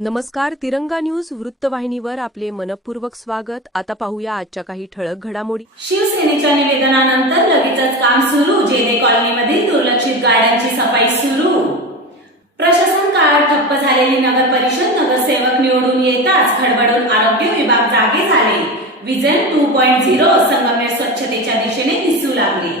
नमस्कार. तिरंगा न्यूज वृत्तवाहिनीवर आपले मनपूर्वक स्वागत. आता पाहूया आजच्या काही ठळक घडामोडी. शिवसेनेच्या निवेदनानंतर लगेचच काम सुरू. जेने कॉलनीमधील दुर्लक्षित गाड्यांची सफाई सुरू. प्रशासन काळात ठप्प झालेली नगर परिषद नगरसेवक निवडून येताच खडबडून आरोग्य विभाग जागे झाले. विजन 2.0 संगमेर स्वच्छतेच्या दिशेने दिसू लागले.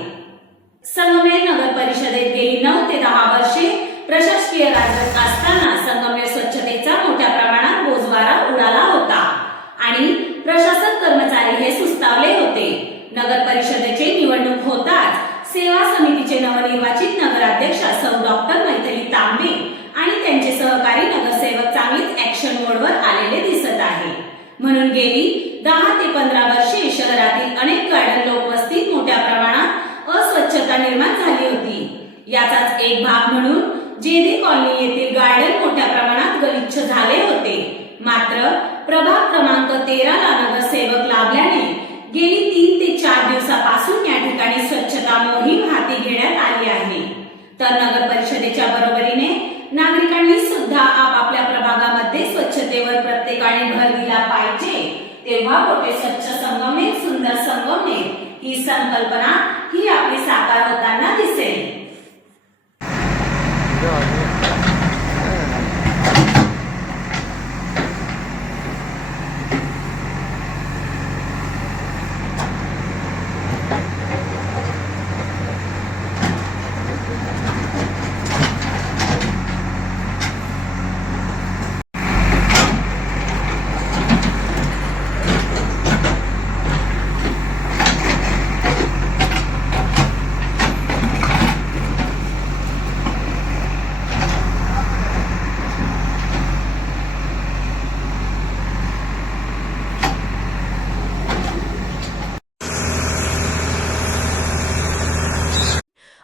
संगमेर नगर परिषदेत गेली 9 ते 10 वर्षे प्रशासकीय राजवट असताना संगमेर स्वच्छतेचा मोठ्या प्रमाणात बोजवारा उडाला होता आणि प्रशासक कर्मचारी हे सुस्तावले होते. नगर परिषदेची निवडणूक होताच सेवा समितीचे नवनिर्वाचित नगराध्यक्षा सौ डॉक्टर मैथिली तांबे आणि त्यांचे सहकारी नगरसेवक चांगलीच ऍक्शन मोडवर आलेले दिसत आहे. म्हणून गेली 10 ते 15 वर्षे शहरातील अनेक गार्डन लोकवस्तीत मोठ्या प्रमाणात अस्वच्छता निर्माण झाली होती. याचाच एक भाग म्हणून जेने कॉलनी येथील गार्डन मोठ्या प्रमाणात गलिच्छ झाले होते. मात्र प्रभाग क्रमांक 13 ला नगरसेवक लाभल्याने गेली 3 ते 4 दिवसापासून या ठिकाणी स्वच्छता मोहीम हाती घेण्यात आली आहे. तर नगर परिषदेच्या बरोबरीने नागरिकांनी सुद्धा आपापल्या प्रभागामध्ये स्वच्छतेवर प्रत्येकाने भर दिला पाहिजे. तेव्हा मोठे स्वच्छ संगमेर सुंदर संगमेर ही संकल्पना ही आपली साकार होताना दिसेल.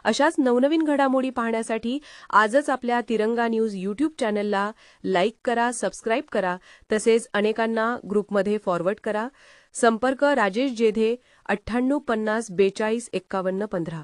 अशाच नवनवीन घडामोडी पाहण्यासाठी आजच आपल्या तिरंगा न्यूज यूट्यूब चॅनलला लाईक करा, सबस्क्राईब करा, तसेच अनेकांना ग्रुपमध्ये फॉरवर्ड करा. संपर्क राजेश जेधे 98 50 42 51 15.